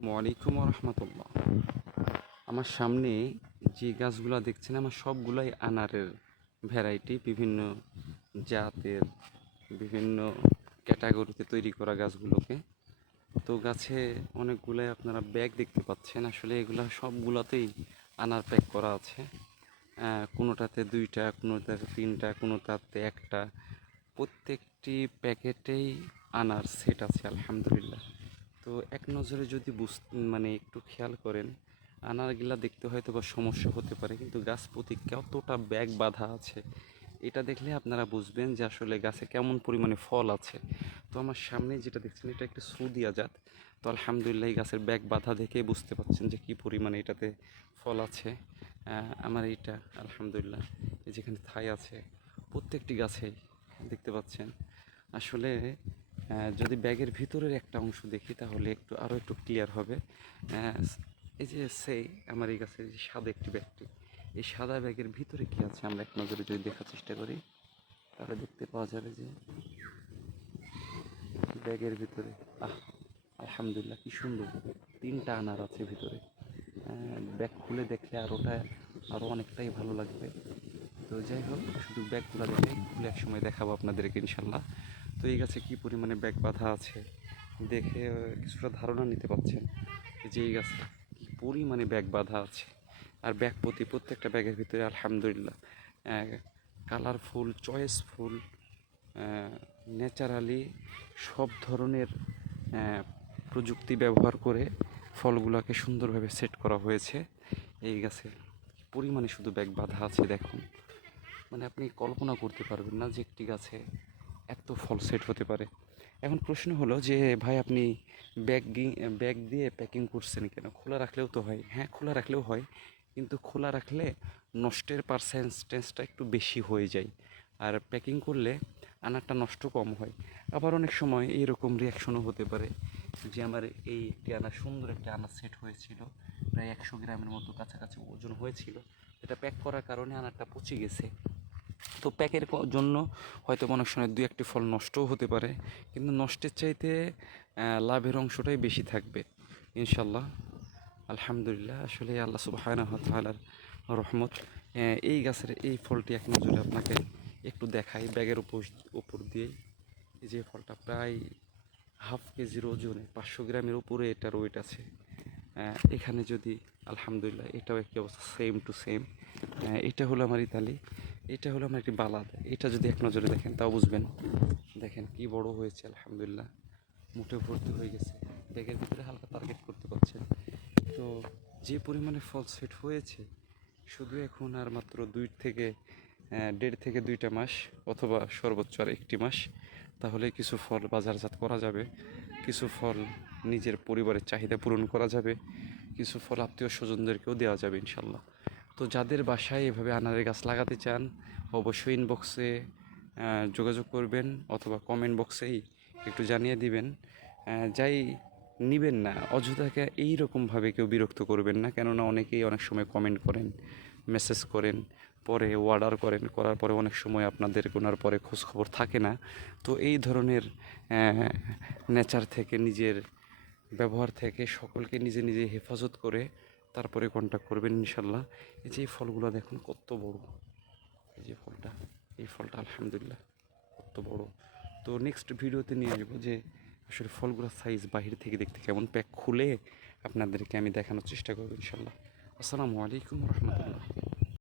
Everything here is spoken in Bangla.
ওয়ালাইকুম রহমতুল্লাহ। আমার সামনে যে গাছগুলো দেখছেন আমার সবগুলাই আনারের ভ্যারাইটি, বিভিন্ন জাতের, বিভিন্ন ক্যাটাগরিতে তৈরি করা গাছগুলোকে। তো গাছে অনেকগুলাই আপনারা ব্যাগ দেখতে পাচ্ছেন, আসলে এগুলো সবগুলোতেই আনার প্যাক করা আছে। কোনোটাতে দুইটা, কোনোটাতে তিনটা, কোনোটাতে একটা, প্রত্যেকটি প্যাকেটেই আনার সেট আছে আলহামদুলিল্লাহ। তো এক নজরে যদি মানে একটু খেয়াল করেন, আনারগুলা দেখতে হয়তো বা সমস্যা হতে পারে, কিন্তু গাছ প্রতি কতটা ব্যাগ বাঁধা আছে এটা দেখলে আপনারা বুঝবেন যে আসলে গাছে কেমন পরিমাণে ফল আছে। তো আমার সামনে যেটা দেখছেন এটা একটা সৌদিয়া জাত। তো আলহামদুলিল্লাহ এই গাছের ব্যাগ বাঁধা দেখে বুঝতে পারছেন যে কী পরিমাণে এটাতে ফল আছে। আমার এইটা আলহামদুলিল্লাহ এই যেখানে থাই আছে প্রত্যেকটি গাছেই দেখতে পাচ্ছেন। আসলে যদি ব্যাগের ভিতরের একটা অংশ দেখি তাহলে আরও একটু ক্লিয়ার হবে। এই যে সেই আমার এই গাছের যে সাদা একটি ব্যাগটি, এই সাদা ব্যাগের ভিতরে কী আছে আমরা এক নজরে যদি দেখার চেষ্টা করি তাহলে দেখতে পাওয়া যাবে যে ব্যাগের ভিতরে আলহামদুলিল্লাহ কি সুন্দর তিনটা আনার আছে ভিতরে। ব্যাগ খুলে দেখলে আরও অনেকটাই ভালো লাগবে। তো যাই হোক, শুধু ব্যাগগুলো দেখে খুলে এক সময় দেখাবো আপনাদেরকে ইনশাল্লাহ। তো এই গাছে কী পরিমাণে ব্যাগ বাঁধা আছে দেখে কিছুটা ধারণা নিতে পারছেন যে এই গাছে কী পরিমাণে ব্যাগ বাঁধা আছে। আর ব্যাগ প্রত্যেকটা ব্যাগের ভিতরে আলহামদুলিল্লাহ কালারফুল, চয়েসফুল, ন্যাচারালি সব ধরনের প্রযুক্তি ব্যবহার করে ফলগুলোকে সুন্দরভাবে সেট করা হয়েছে। এই গাছে পরিমাণে শুধু ব্যাগ বাঁধা আছে দেখুন, মানে আপনি কল্পনা করতে পারবেন না যে একটি গাছে এত ফল সেট হতে পারে। এখন প্রশ্ন হলো যে ভাই আপনি ব্যাগ দিয়ে প্যাকিং করছেন কেন? খোলা রাখলেও তো হয়। হ্যাঁ, খোলা রাখলেও হয়, কিন্তু খোলা রাখলে নষ্টের পার্সেন্টেজটা একটু বেশি হয়ে যায়, আর প্যাকিং করলে আনারটা নষ্ট কম হয়। আবার অনেক সময় এইরকম রিয়াকশনও হতে পারে যে আমার এই একটি আনার, সুন্দর একটি আনার সেট হয়েছিল, প্রায় 100 গ্রামের মতো কাছাকাছি ওজন হয়েছিল, এটা প্যাক করার কারণে আনারটা পচে গেছে। তো প্যাকের জন্য হয়তো অনেক সময় দুই একটি ফল নষ্টও হতে পারে, কিন্তু নষ্টের চাইতে লাভের অংশটাই বেশি থাকবে ইনশাল্লাহ। আলহামদুলিল্লাহ, আসলে আল্লাহ সুবহানাহু ওয়া তাআলার রহমত। এই গাছের এই ফলটি এক নজরে আপনাকে একটু দেখাই ব্যাগের উপর দিয়েই। এই যে ফলটা প্রায় হাফ কেজির ওজনে, 500 গ্রামের উপরে এটার ওয়েট আছে। এখানে যদি আলহামদুলিল্লাহ এটাও একই অবস্থা, সেম টু সেম। এটা হলো আমার ইতালি, এটা হলো আমার একটি বালাদ। এটা যদি এক নজরে দেখেন তাও বুঝবেন। দেখেন কি বড় হয়েছে আলহামদুলিল্লাহ, মুঠে ভর্তি হয়ে গেছে। ব্যাগের ভিতরে হালকা টার্গেট করতে পারছেন। তো যে পরিমাণে ফল সেট হয়েছে, শুধু এখন আর মাত্র 1.5 থেকে 2 মাস, অথবা সর্বোচ্চ আর 1 মাস, তাহলে কিছু ফল বাজারজাত করা যাবে, কিছু ফল নিজের পরিবারের চাহিদা পূরণ করা যাবে, কিছু ফল আত্মীয় স্বজনদেরকেও দেওয়া যাবে ইনশাল্লাহ। তো যাদের বাসায় এভাবে আনারের গাছ লাগাতে চান অবশ্যই ইনবক্সে যোগাযোগ করবেন, অথবা কমেন্ট বক্সেই একটু জানিয়ে দিবেন। যাই নিবেন না অযথাকে এইরকমভাবে কেউ বিরক্ত করবেন না, কেননা অনেকেই অনেক সময় কমেন্ট করেন, মেসেজ করেন, পরে অর্ডার করার পরে অনেক সময় আপনাদের কোনার পরে খোঁজখবর থাকে না। তো এই ধরনের নেচার থেকে, নিজের ব্যবহার থেকে সকলকে নিজে নিজে হেফাজত করে তারপরে কন্ট্যাক্ট করবেন ইনশাল্লাহ। এই যে এই ফলগুলো দেখুন কত বড়, এই যে এই ফলটা আলহামদুলিল্লাহ কত বড়। তো নেক্সট ভিডিওতে নিয়ে আসবো যে আসলে ফলগুলোর সাইজ বাহির থেকে দেখতে কেমন, প্যাক খুলে আপনাদেরকে আমি দেখানোর চেষ্টা করবো ইনশাল্লাহ। আসসালামু আলাইকুম রহমতুল্লাহ।